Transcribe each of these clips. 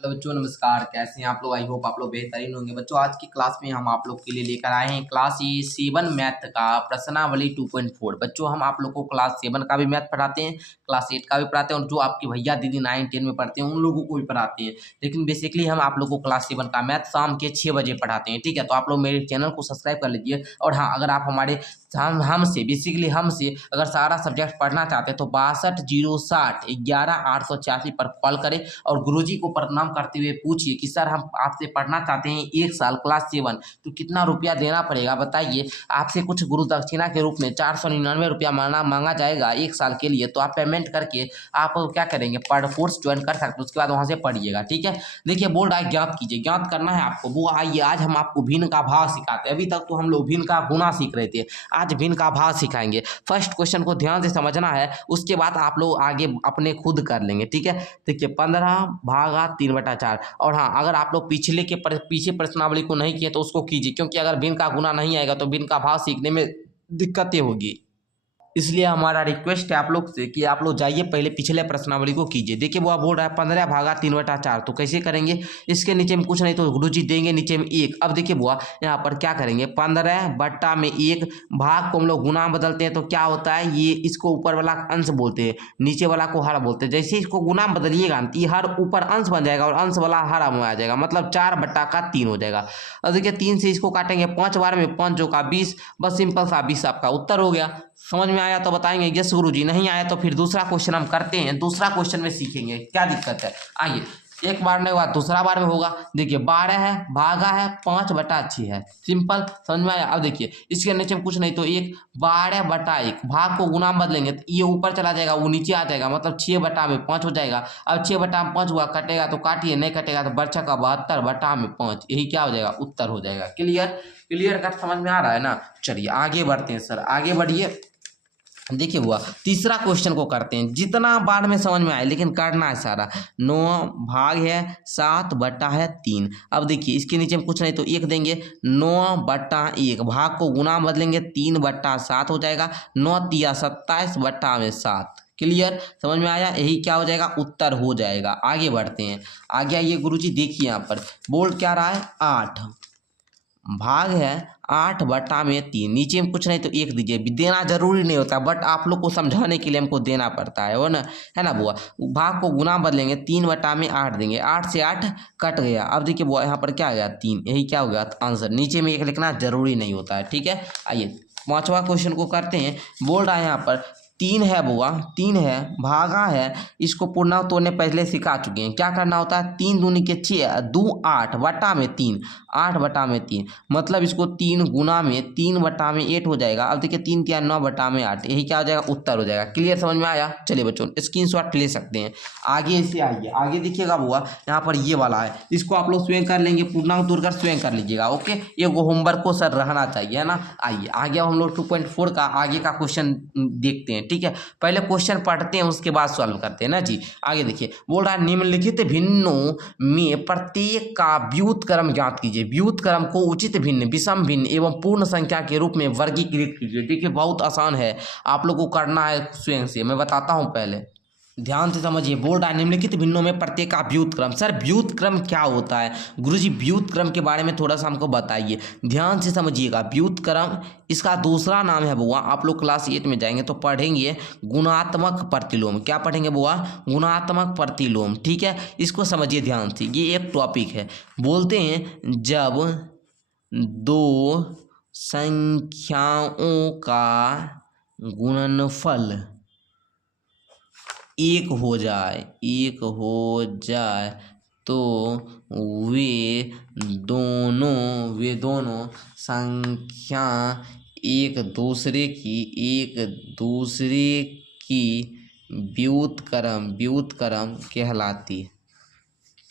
Hello बच्चों, नमस्कार। कैसे हैं आप लोग? आई होप आप लोग बेहतरीन होंगे। बच्चों, आज की क्लास में हम आप लोग के लिए लेकर आए हैं क्लास 7 मैथ का प्रश्नावली 2.4। बच्चों, हम आप लोग को क्लास 7 का भी मैथ पढ़ाते हैं, क्लास 8 का भी पढ़ाते हैं, और जो आपके भैया दीदी 9, 10 में पढ़ते हैं उन लोगों को भी पढ़ाते हैं। लेकिन बेसिकली हम आप लोग को क्लास 7 का मैथ शाम के 6 बजे पढ़ाते हैं। ठीक है, तो आप लोग मेरे चैनल को सब्सक्राइब कर लीजिए। और हाँ, अगर आप हमारे हमसे अगर सारा सब्जेक्ट पढ़ना चाहते हैं तो 62 060 11 886 पर कॉल करें और गुरुजी को प्रणाम करते हुए पूछिए कि सर, हम आपसे पढ़ना चाहते हैं 1 साल क्लास 7, तो कितना रुपया देना पड़ेगा बताइए। आपसे कुछ गुरु दक्षिणा के रूप में 499 रुपया मांगा जाएगा 1 साल के लिए। तो आप पेमेंट करके आप क्या करेंगे, कोर्स ज्वाइन कर सकते हो, उसके बाद वहाँ से पढ़िएगा। ठीक है, देखिए बोल रहा है ज्ञात कीजिए, ज्ञात करना है आपको। वो आइए, आज हम आपको भिन्न का भाग सिखाते हैं। अभी तक तो हम लोग भिन्न का गुना सीख रहे थे, आज भिन्न का भाग सिखाएंगे। फर्स्ट क्वेश्चन को ध्यान से समझना है, उसके बाद आप लोग आगे अपने खुद कर लेंगे। ठीक है, देखिए 15 भागा 3/4। और हाँ, अगर आप लोग पीछे प्रश्नावली को नहीं किए तो उसको कीजिए, क्योंकि अगर भिन्न का गुना नहीं आएगा तो भिन्न का भाग सीखने में दिक्कतें होगी। इसलिए हमारा रिक्वेस्ट है आप लोग से कि आप लोग जाइए पहले पिछले प्रश्नावली को कीजिए। देखिए वो बोल रहा है 15 भागा 3/4, तो कैसे करेंगे? इसके नीचे में कुछ नहीं तो गुरुजी देंगे नीचे में 1। अब देखिए बुआ, यहाँ पर क्या करेंगे, 15/1 भाग को हम लोग गुना में बदलते हैं तो क्या होता है, ये इसको ऊपर वाला अंश बोलते हैं, नीचे वाला को हर बोलते हैं। जैसे इसको गुना में बदलिएगा तो ये हर ऊपर अंश बन जाएगा और अंश वाला हर में आ जाएगा, मतलब 4/3 हो जाएगा। अब देखिए 3 से इसको काटेंगे 5 बार में, 5 जो का 20, बस सिंपल सा 20 आपका उत्तर हो गया। समझ में आया तो बताएंगे यस गुरुजी, नहीं आया तो फिर दूसरा क्वेश्चन हम करते हैं, दूसरा क्वेश्चन में सीखेंगे, क्या दिक्कत है। आइए, एक बार नहीं हुआ दूसरा बार में होगा। देखिए 12 है भागा है 5/6 है, सिंपल, समझ में आया। अब देखिए इसके नीचे में कुछ नहीं तो 1, 12/1 भाग को गुना में बदलेंगे तो ये ऊपर चला जाएगा, वो नीचे आ जाएगा, मतलब 6/5 हो जाएगा। अब 6/5 हुआ, कटेगा तो काटिए, नहीं कटेगा तो बचा का 72/5, यही क्या हो जाएगा, उत्तर हो जाएगा। क्लियर क्लियर कट समझ में आ रहा है ना? चलिए आगे बढ़ते हैं सर, आगे बढ़िए। देखिए बुआ, तीसरा क्वेश्चन को करते हैं, जितना बार में समझ में आए लेकिन करना है सारा। 9 भाग है 7/3। अब देखिए इसके नीचे में कुछ नहीं तो 1 देंगे, 9/1 भाग को गुना में बदलेंगे 3/7 हो जाएगा, 9 तिया 27/7। क्लियर समझ में आया, यही क्या हो जाएगा, उत्तर हो जाएगा। आगे बढ़ते हैं, आगे आइए गुरुजी। देखिए यहाँ पर बोल क्या रहा है, 8 भाग है 8/3, नीचे में कुछ नहीं तो 1 दीजिए। देना जरूरी नहीं होता, बट आप लोग को समझाने के लिए हमको देना पड़ता है, वो ना, है ना बुआ। भाग को गुना बदलेंगे 3/8 देंगे, 8 से 8 कट गया। अब देखिए बुआ यहाँ पर क्या आ गया, 3, यही क्या हो गया आंसर। नीचे में 1 लिखना जरूरी नहीं होता है। ठीक है, आइए 5वां क्वेश्चन को करते हैं। बोल रहा है यहाँ पर 3 है बुआ, 3 है भागा है, इसको पूर्णांक तोड़ने पहले सिखा चुके हैं। क्या करना होता है, 3 दूनी के 6, 2 8 बटा में 3, 8/3, मतलब इसको 3 गुना में 3/8 हो जाएगा। अब देखिए 3 तिया 9/8, यही क्या हो जाएगा, उत्तर हो जाएगा। क्लियर समझ में आया? चलिए बच्चों स्क्रीनशॉट ले सकते हैं। आगे इसे आइए, आगे देखिएगा बुआ, यहाँ पर ये वाला है, इसको आप लोग स्वयं कर लेंगे, पूर्णांक तोड़कर स्वयं कर लीजिएगा। ओके, ये होमवर्क को सर रहना चाहिए, है ना। आइए आगे हम लोग 2.4 का आगे का क्वेश्चन देखते हैं। ठीक है, पहले क्वेश्चन पढ़ते हैं उसके बाद सॉल्व करते हैं ना जी। आगे देखिए बोल रहा है, निम्नलिखित भिन्नों में प्रत्येक का व्युत्क्रम ज्ञात कीजिए। व्युत्क्रम को उचित भिन्न, विषम भिन्न एवं पूर्ण संख्या के रूप में वर्गीकृत कीजिए। देखिए बहुत आसान है, आप लोग को करना है स्वयं से, मैं बताता हूं पहले ध्यान से समझिए। बोल रहा है निम्नलिखित भिन्नों में प्रत्येक का व्युत्क्रम। सर व्युत्क्रम क्या होता है गुरुजी? व्युत्क्रम के बारे में थोड़ा सा हमको बताइए, ध्यान से समझिएगा। व्युत्क्रम इसका दूसरा नाम है बुआ, आप लोग क्लास 8 में जाएंगे तो पढ़ेंगे गुणात्मक प्रतिलोम। क्या पढ़ेंगे बुआ? गुणात्मक प्रतिलोम। ठीक है, इसको समझिए ध्यान से, ये एक टॉपिक है। बोलते हैं जब दो संख्याओं का गुणनफल एक हो जाए तो वे दोनों संख्या एक दूसरे की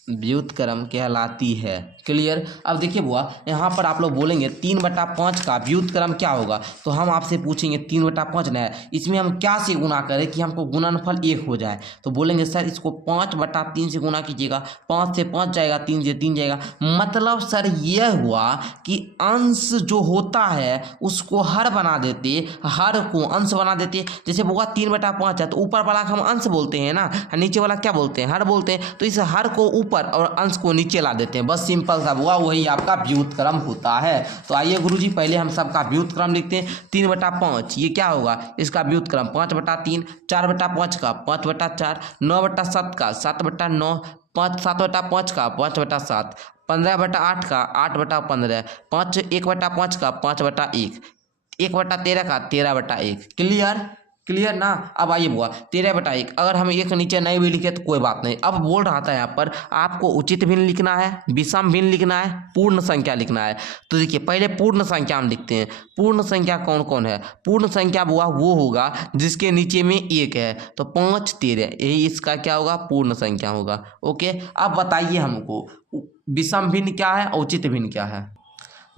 व्युत्क्रम कहलाती है। क्लियर। अब देखिए बुआ, यहाँ पर आप लोग बोलेंगे 3/5 का व्युत्क्रम क्या होगा, तो हम आपसे पूछेंगे 3/5 ना है, इसमें हम क्या से गुना करें कि हमको गुणनफल 1 हो जाए। तो बोलेंगे सर इसको 5/3 से गुना कीजिएगा, 5 से 5 जाएगा, 3 से 3 जाएगा। मतलब सर यह हुआ कि अंश जो होता है उसको हर बना देते, हर को अंश बना देते। जैसे बुआ 3/5 है तो ऊपर वाला हम अंश बोलते हैं ना, नीचे वाला क्या बोलते हैं, हर बोलते हैं। तो इस हर को ऊपर ऊपर और अंश को नीचे ला देते हैं, बस सिंपल सा हुआ, वही आपका व्युत्क्रम होता है। तो आइए गुरुजी पहले हम सबका व्युत्क्रम लिखते हैं। 3/5 ये क्या होगा, इसका व्युत्क्रम 5/3, 4/5 का 5/4, 9/7 का 7/9, 7/5 का 5/7, 15/8 का 8/15, 1/5 का 5/1, 1/13 का 13/1। क्लियर ना। अब आइए बुआ 13/1, अगर हम एक नीचे नहीं भी लिखे तो कोई बात नहीं। अब बोल रहा था यहाँ पर आपको उचित भिन्न लिखना है, विषम भिन्न लिखना है, पूर्ण संख्या लिखना है। तो देखिए पहले पूर्ण संख्या हम लिखते हैं। पूर्ण संख्या कौन कौन है, पूर्ण संख्या बुआ वो होगा जिसके नीचे में 1 है, तो 5 13 यही इसका क्या होगा, पूर्ण संख्या होगा। ओके, अब बताइए हमको विषम भिन्न क्या है और उचित भिन्न क्या है।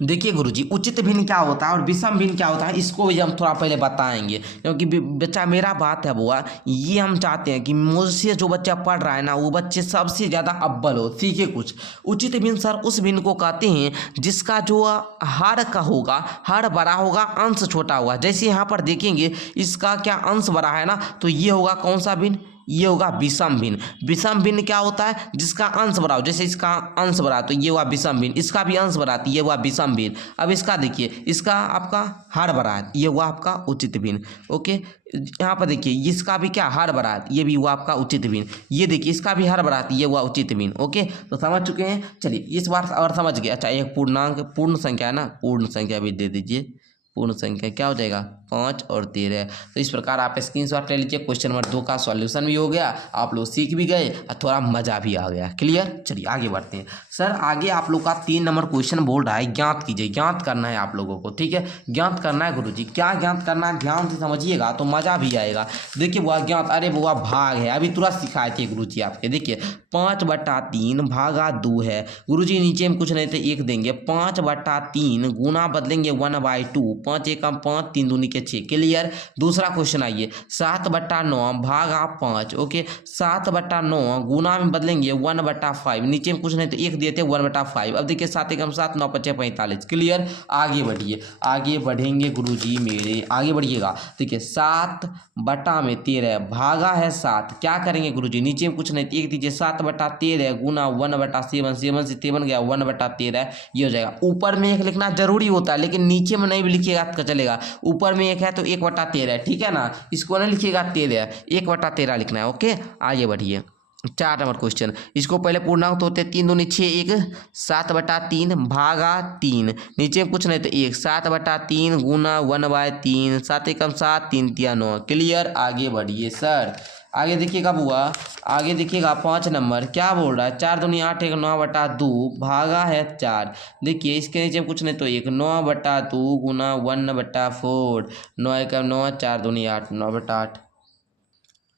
देखिए गुरुजी उचित भिन्न क्या होता है और विषम भिन्न क्या होता है, इसको भी हम थोड़ा पहले बताएंगे, क्योंकि बच्चा मेरा बात है बुआ, ये हम चाहते हैं कि मुझसे जो बच्चा पढ़ रहा है ना वो बच्चे सबसे ज़्यादा अव्वल हो, सीखे कुछ। उचित भिन्न सर उस भिन्न को कहते हैं जिसका जो हर का होगा, हर बड़ा होगा, अंश छोटा होगा। जैसे यहाँ पर देखेंगे इसका क्या अंश बड़ा है ना, तो ये होगा कौन सा भिन्न, ये होगा विषम भिन्न। विषम भिन्न क्या होता है, जिसका अंश बड़ा हो, जैसे इसका अंश बड़ा तो ये हुआ विषम भिन्न, इसका भी अंश बड़ा तो ये हुआ विषम भिन्न। अब इसका देखिए, इसका आपका हर बड़ा है, ये हुआ आपका उचित भिन्न। ओके, यहाँ पर देखिए इसका भी क्या हर बड़ा है, ये भी हुआ आपका उचित भिन्न। ये देखिए इसका भी हर बड़ा है, ये हुआ उचित भिन्न। ओके, तो समझ चुके हैं। चलिए इस बार और समझ गए। अच्छा एक पूर्णांक पूर्ण संख्या है ना, पूर्ण संख्या भी दे दीजिए। पूर्ण संख्या क्या हो जाएगा, 5 और 13। तो इस प्रकार आप स्क्रीनशॉट ले लीजिए। क्वेश्चन नंबर 2 का सॉल्यूशन भी हो गया, आप लोग सीख भी गए और थोड़ा मजा भी आ गया। क्लियर। चलिए आगे बढ़ते हैं। सर आगे आप लोग का 3 नंबर क्वेश्चन बोल रहा है ज्ञात कीजिए। ज्ञात करना है आप लोगों को, ठीक है, ज्ञात करना है गुरुजी। क्या ज्ञात करना है, ध्यान से समझिएगा तो मजा भी आएगा। देखिए बुआ ज्ञात, अरे बुआ भाग है, अभी तुरंत सिखाए थे गुरुजी आपके। देखिए 5/3 भागा 2 है गुरुजी, नीचे में कुछ नहीं तो 1 देंगे। 5/3 गुना बदलेंगे 1/2, 5 एकम 5, 3 दूनी के 6। क्लियर। दूसरा क्वेश्चन आइए, 7/9 भागा 5। ओके, 7/9 गुना में बदलेंगे 1/5, नीचे में कुछ नहीं तो 1 देते 1/5। अब देखिए 7 एकम 7, 9 5 45। क्लियर। आगे बढ़िए, आगे बढ़ेंगे गुरुजी मेरे, आगे बढ़िएगा। देखिए 7/13 भागा है 7, क्या करेंगे गुरुजी, नीचे में कुछ नहीं 1 दीजिए, 7/13 गुना 1/7, 7 से 7 गया 1/13, ये हो जाएगा। ऊपर में 1 लिखना जरूरी होता है, लेकिन नीचे में नहीं भी लिखिएगा तो चलेगा। ऊपर में 1 है तो 1/13, ठीक है ना, इसको नहीं लिखिएगा 13, 1/13 लिखना है। ओके, आगे बढ़िए। 4 नंबर क्वेश्चन, इसको पहले पूर्णांक तो होते 3 दूनी 6, 1 7/3 भागा 3, नीचे में कुछ नहीं तो 1, 7/3 गुना 1/3, 7 एकम 7, 3 तिया 9। क्लियर। आगे बढ़िए सर, आगे देखिएगा बुआ, आगे देखिएगा 5 नंबर क्या बोल रहा है, 4 दूनी 8, 1 9/2 भागा है 4। देखिए इसके नीचे कुछ नहीं तो 1, 9/2 गुना 1/4, 9 एकम 9, 4 दूनी 8, 9/8।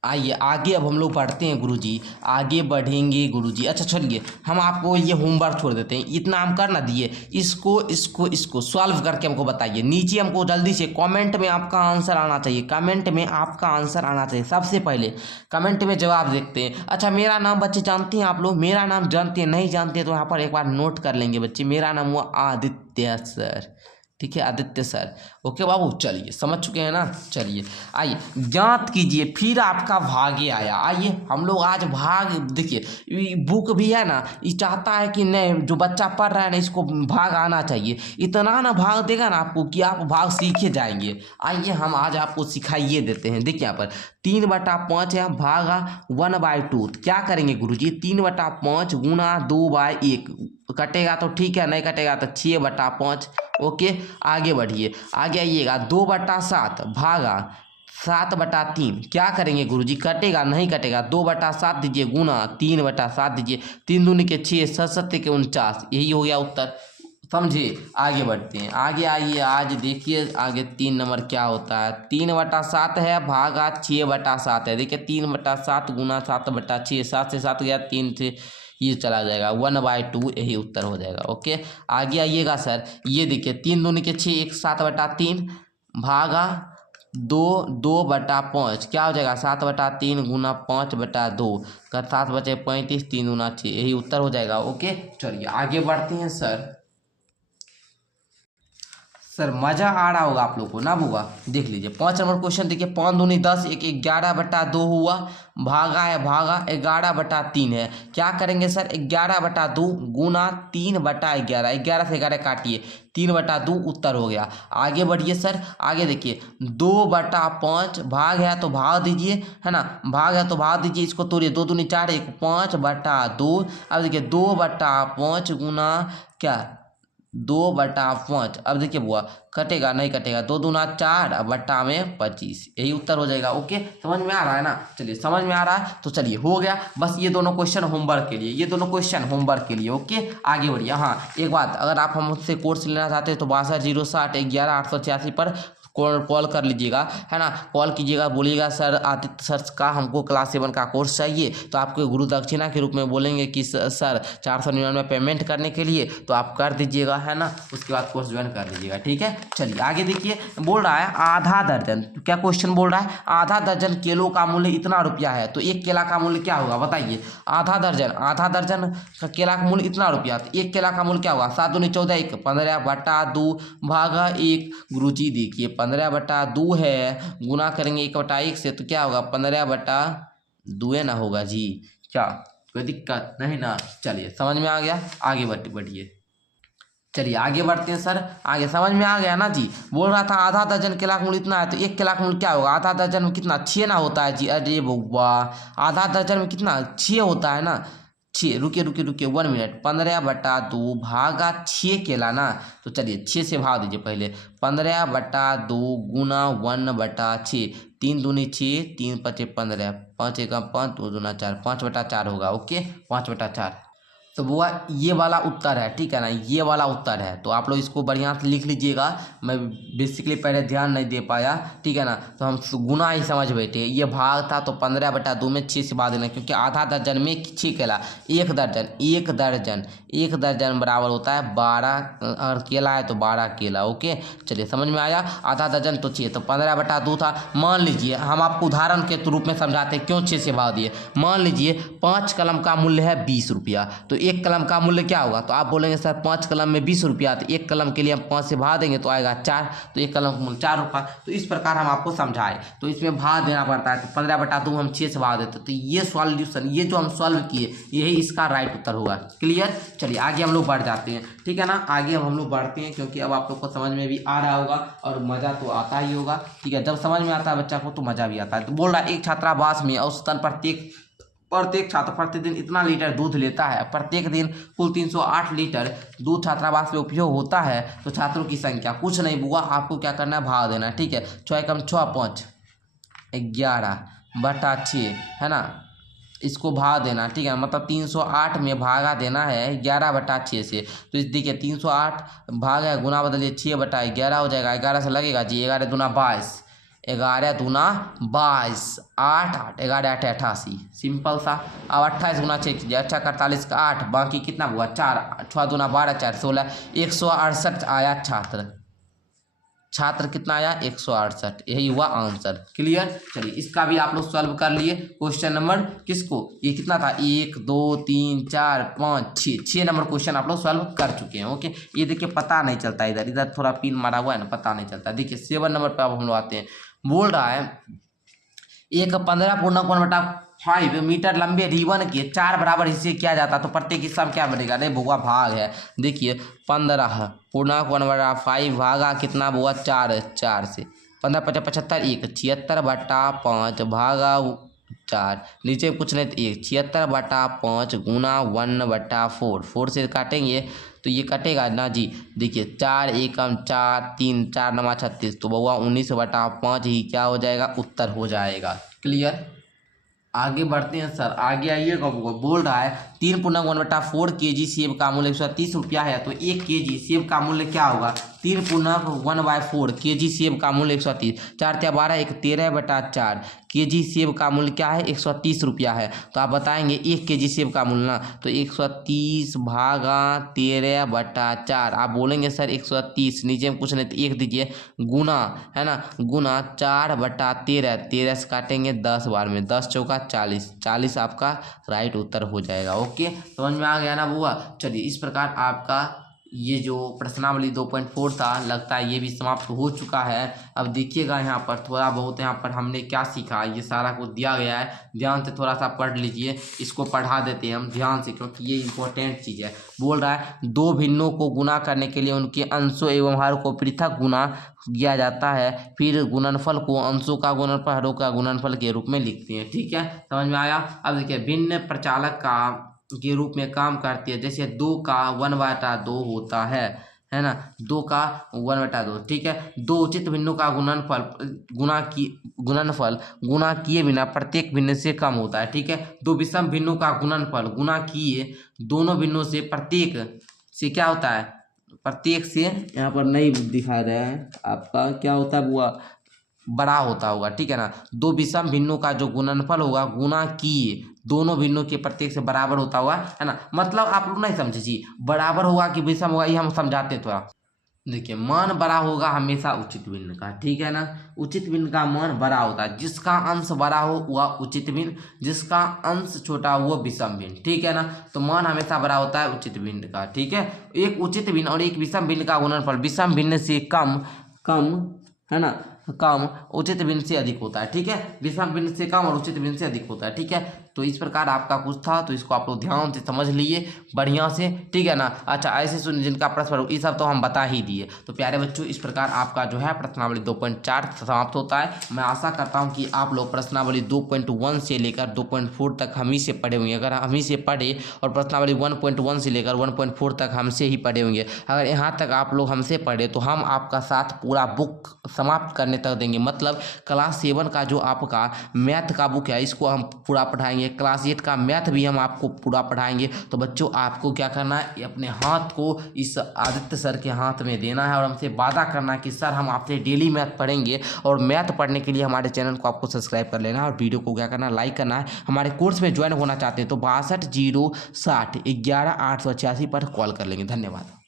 आइए आगे अब हम लोग बढ़ते हैं गुरुजी, आगे बढ़ेंगे गुरुजी। अच्छा चलिए हम आपको ये होमवर्क छोड़ देते हैं, इतना हम कर ना दिए, इसको इसको इसको सॉल्व करके हमको बताइए। नीचे हमको जल्दी से कमेंट में आपका आंसर आना चाहिए, कमेंट में आपका आंसर आना चाहिए। सबसे पहले कमेंट में जवाब देखते हैं। अच्छा मेरा नाम बच्चे जानते हैं आप लोग, मेरा नाम जानते हैं, नहीं जानते हैं तो यहाँ पर एक बार नोट कर लेंगे बच्चे। मेरा नाम हुआ आदित्य सर, ठीक है, आदित्य सर। ओके बाबू, चलिए समझ चुके हैं ना। चलिए आइए ज्ञात कीजिए, फिर आपका भागे आया। आइए हम लोग आज भाग, देखिए बुक भी है ना, ये चाहता है कि नहीं जो बच्चा पढ़ रहा है ना इसको भाग आना चाहिए। इतना ना भाग देगा ना आपको कि आप भाग सीखे जाएंगे। आइए हम आज आपको सिखाइए देते हैं। देखिए यहाँ पर 3/5 है भागा 1/2, क्या करेंगे गुरुजी, 3/5 गुना 2/1, कटेगा तो ठीक है, नहीं कटेगा तो 6/5। ओके, आगे बढ़िए, आगे आइएगा 2/7 भागा 7/3, क्या करेंगे गुरुजी, कटेगा नहीं कटेगा, 2/7 दीजिए गुना 3/7 दीजिए, 3 दूनी के 6, 7 7 के 49, यही हो गया उत्तर। समझे। आगे बढ़ते हैं, आगे आइए, आज देखिए आगे 3 नंबर क्या होता है। 3/7 है भागा 6/7 है। देखिए 3/7 गुना 7/6, 7 से 7 गया, 3 से ये चला जाएगा 1/2, यही उत्तर हो जाएगा। ओके, आगे आइएगा सर, ये देखिए 3 दूनी के 6, 1 7/3 भागा 2/5, क्या हो जाएगा 7/3 गुना 5/2, 7 बचे 35, 3 दूना 6, यही उत्तर हो जाएगा। ओके, चलिए आगे बढ़ते हैं सर। सर मजा आ रहा होगा आप लोग को ना बुआ। देख लीजिए 5 नंबर क्वेश्चन देखिए, 5 दूनी 10, एक 11/2 हुआ, भागा है भागा 11/3 है। क्या करेंगे सर, 11/2 गुना 3/11, 11 से 11 काटिए, 3/2 उत्तर हो गया। आगे बढ़िए सर, आगे देखिए 2/5 भाग है तो भाग दीजिए, है ना, भाग है तो भाग दीजिए, इसको तोड़िए, 2 दूनी 4, 1 5/2। अब देखिए 2/5 गुना क्या 2/5। अब देखिए बुआ कटेगा नहीं कटेगा, 2 दूना 4 और बट्टा में 25, यही उत्तर हो जाएगा। ओके, समझ में आ रहा है ना। चलिए समझ में आ रहा है तो चलिए हो गया, बस ये दोनों क्वेश्चन होमवर्क के लिए, ये दोनों क्वेश्चन होमवर्क के लिए। ओके आगे बढ़िए। हाँ एक बात, अगर आप हमसे कोर्स लेना चाहते हैं तो 62 060 11 886 पर कॉल कर लीजिएगा, है ना, कॉल कीजिएगा, बोलिएगा सर आदित्य सर का हमको क्लास 7 का कोर्स चाहिए, तो आपको गुरु दक्षिणा के रूप में बोलेंगे कि सर 499 पेमेंट करने के लिए, तो आप कर दीजिएगा, है ना, उसके बाद कोर्स ज्वाइन कर लीजिएगा। ठीक है, चलिए आगे देखिए, बोल रहा है आधा दर्जन, क्या क्वेश्चन बोल रहा है, आधा दर्जन केलों का मूल्य इतना रुपया है, तो एक केला का मूल्य क्या होगा बताइए। आधा दर्जन का केला का मूल्य इतना रुपया, तो एक केला का मूल्य क्या होगा, 7 दूनी 14, 1 15/2 भागा 1। गुरुजी देखिए 15/2 है, गुना करेंगे 1/1 से, तो क्या होगा 15/2 ना होगा जी। क्या कोई दिक्कत नहीं ना। चलिए समझ में आ गया, आगे बढ़िए। चलिए आगे बढ़ते हैं सर, आगे समझ में आ गया ना जी। बोल रहा था आधा दर्जन केला का मूल्य इतना है, तो एक केला का मूल्य क्या होगा, आधा दर्जन में कितना 6 ना होता है जी। अरे बउआ आधा दर्जन में कितना 6 होता है ना, 6, रुकिए 1 मिनट, 15/2 भागा 6 केला ना, तो चलिए 6 से भाग दीजिए पहले, 15/2 गुना 1/6, 3 दूनी 6, 3 5 15, 5 1 5, 2 दूना 4, 5/4 होगा। ओके 5/4, तो बुआ ये वाला उत्तर है, ठीक है ना, ये वाला उत्तर है, तो आप लोग इसको बढ़िया से लिख लीजिएगा। मैं बेसिकली पहले ध्यान नहीं दे पाया, ठीक है ना, तो हम गुना ही समझ बैठे। ये भाग था तो 15/2 में 6 से भाग देना, क्योंकि आधा दर्जन में 6 केला, एक दर्जन बराबर होता है 12, और केला है तो 12 केला। ओके चलिए समझ में आया, आधा दर्जन तो 6, तो 15/2 था। मान लीजिए हम आपको उदाहरण के रूप में समझाते हैं क्यों 6 से भाग दिए। मान लीजिए 5 कलम का मूल्य है 20 रुपया, तो एक कलम का मूल्य क्या होगा, तो आप बोलेंगे सर 5 कलम में 20 रुपया, तो एक कलम के लिए हम 5 से भाग देंगे तो आएगा 4, तो एक कलम का मूल्य 4 रुपया। तो इस प्रकार हम आपको समझाए, तो इसमें भाग देना पड़ता है, तो 15/2 हम 6 से भाग देते, तो ये सॉल्यूशन, ये जो हम सॉल्व किए यही इसका राइट उत्तर होगा। क्लियर, चलिए आगे हम लोग बढ़ जाते हैं, ठीक है ना, आगे हम लोग बढ़ते हैं, क्योंकि अब आप लोग को समझ में भी आ रहा होगा और मज़ा तो आता ही होगा। ठीक है, जब समझ में आता है बच्चा को तो मज़ा भी आता है। तो बोल रहा है एक छात्रावास में औसतन प्रत्येक छात्र प्रतिदिन इतना लीटर दूध लेता है, प्रत्येक दिन कुल 308 लीटर दूध छात्रावास में उपयोग होता है, तो छात्रों की संख्या, कुछ नहीं बुआ, आपको क्या करना है भाग देना है। ठीक है, 6 कम 6 5 11/6, है ना, इसको भाग देना, ठीक है, मतलब 308 में भागा देना है 11/6 से, तो इस देखिए 308 भाग है, गुना बदलिए 6/11 हो जाएगा, 11 से लगेगा जी, 11 दूना 22, 11 दूना 22, 8 8, 11 8 88, सिंपल सा। अब 28 गुना 6 कीजिए, 8 48 का 8, बाकी कितना हुआ 4, 6 दूना 12, 4 16, 168 आया छात्र कितना आया 168, यही हुआ आंसर। क्लियर, चलिए इसका भी आप लोग सॉल्व कर लिए। क्वेश्चन नंबर किसको, ये कितना था 1 2 3 4 5 6 नंबर क्वेश्चन आप लोग सॉल्व कर चुके हैं। ओके, ये देखिए पता नहीं चलता, इधर थोड़ा पिन मारा हुआ है ना, पता नहीं चलता। देखिए 7 नंबर पर अब हम लोग आते हैं। बोल रहा है एक 15 पूर्णांक 1/5 मीटर लंबे रिबन के 4 बराबर हिस्से किया जाता, तो प्रत्येक हिस्सा में क्या बनेगा, नहीं बुआ भाग है। देखिए 15 पूर्णांक 1/5 भागा कितना बुआ 4, 4 से 15 50 75, 1 76/5 भागा 4, नीचे कुछ नहीं तो 1 76/5 गुना 1/4, 4 से काटेंगे तो ये कटेगा ना जी। देखिए 4 एकम 4, 3 4 9 36, तो बउआ 19/5 ही क्या हो जाएगा, उत्तर हो जाएगा। क्लियर, आगे बढ़ते हैं सर, आगे आइएगा। बोल रहा है 3 पूर्णांक 1/4 kg सेब का मूल्य 130 रुपया है, तो 1 kg सेब का मूल्य क्या होगा, 3 पूर्णांक 1/4 kg सेब का मूल्य 130, 4 × 12 1 13/4 kg सेब का मूल्य क्या है 130 रुपया है, तो आप बताएंगे 1 kg सेब का मूल्य ना, तो 130 भागा 13/4, आप बोलेंगे सर 130, नीचे में कुछ नहीं तो 1 दीजिए, गुना, है ना, गुना 4/13, 13 से काटेंगे 10 बार में, 10 चौका 40, 40 आपका राइट उत्तर हो जाएगा। ओके, समझ में आ गया ना बुआ। चलिए इस प्रकार आपका ये जो प्रश्नावली 2.4 था लगता है ये भी समाप्त हो चुका है। अब देखिएगा यहाँ पर थोड़ा बहुत यहाँ पर हमने क्या सीखा, ये सारा कुछ दिया गया है, ध्यान से थोड़ा सा पढ़ लीजिए। इसको पढ़ा देते हैं हम ध्यान से, क्योंकि ये इंपॉर्टेंट चीज़ है। बोल रहा है दो भिन्नों को गुणा करने के लिए उनके अंशों एवं हर को पृथक गुणा किया जाता है, फिर गुणनफल को अंशों का गुणनफल हरों का गुणनफल के रूप में लिखते हैं। ठीक है, समझ में आया। अब देखिए भिन्न प्रचालक का के रूप में काम करती है। जैसे 2 का 1/2 होता है ना, 2 का 1/2। ठीक है, दो उचित भिन्नों का गुणनफल गुणा किए बिना प्रत्येक भिन्न से कम होता है। ठीक है, दो विषम भिन्नों का गुणनफल गुणा किए दोनों भिन्नों से प्रत्येक से क्या होता है, प्रत्येक से यहाँ पर नहीं दिखा रहा है आपका, क्या होता है वो बड़ा होता होगा। ठीक है ना, दो विषम भिन्नों का जो गुणनफल होगा गुणा किए दोनों भिन्नों के प्रत्येक से बराबर होता होगा, है ना। मतलब आप लोग नहीं समझे जी, बराबर होगा कि विषम होगा ये हम समझाते थोड़ा। देखिए मान बड़ा होगा हमेशा उचित भिन्न का। ठीक है ना, उचित भिन्न का मान बड़ा होता है, जिसका अंश बड़ा हो वह उचित भिन्न, जिसका अंश छोटा हो वह विषम भिन्न। ठीक है ना, तो मान हमेशा बड़ा होता है उचित भिन्न का। ठीक है, एक उचित भिन्न और एक विषम भिन्न का गुणनफल विषम भिन्न से कम है ना, कम उचित भिन्न से अधिक होता है। ठीक है, विषम भिन्न से कम और उचित भिन्न से अधिक होता है। ठीक है, तो इस प्रकार आपका कुछ था, तो इसको आप लोग ध्यान से समझ लिए बढ़िया से। ठीक है ना, अच्छा ऐसे सुन जिनका प्रश्न ये सब तो हम बता ही दिए। तो प्यारे बच्चों इस प्रकार आपका जो है प्रश्नावली 2.4 समाप्त होता है। मैं आशा करता हूँ कि आप लोग प्रश्नावली 2.1 से लेकर 2.4 तक हम ही से पढ़े होंगे। अगर हम ही से पढ़े और प्रश्नावली 1.1 से लेकर 1.4 तक हमसे ही पढ़े होंगे, अगर यहाँ तक आप लोग हमसे पढ़े तो हम आपका साथ पूरा बुक समाप्त करने तक देंगे। मतलब क्लास 7 का जो आपका मैथ का बुक है इसको हम पूरा पढ़ाएंगे, क्लास 8 का मैथ भी हम आपको पूरा पढ़ाएंगे। तो बच्चों आपको क्या करना है, अपने हाथ को इस आदित्य सर के हाथ में देना है और हमसे वादा करना है कि सर हम आपसे डेली मैथ पढ़ेंगे। और मैथ पढ़ने के लिए हमारे चैनल को आपको सब्सक्राइब कर लेना है और वीडियो को क्या करना है, लाइक करना है। हमारे कोर्स में ज्वाइन होना चाहते हैं तो 62 060 11 886 पर कॉल कर लेंगे। धन्यवाद।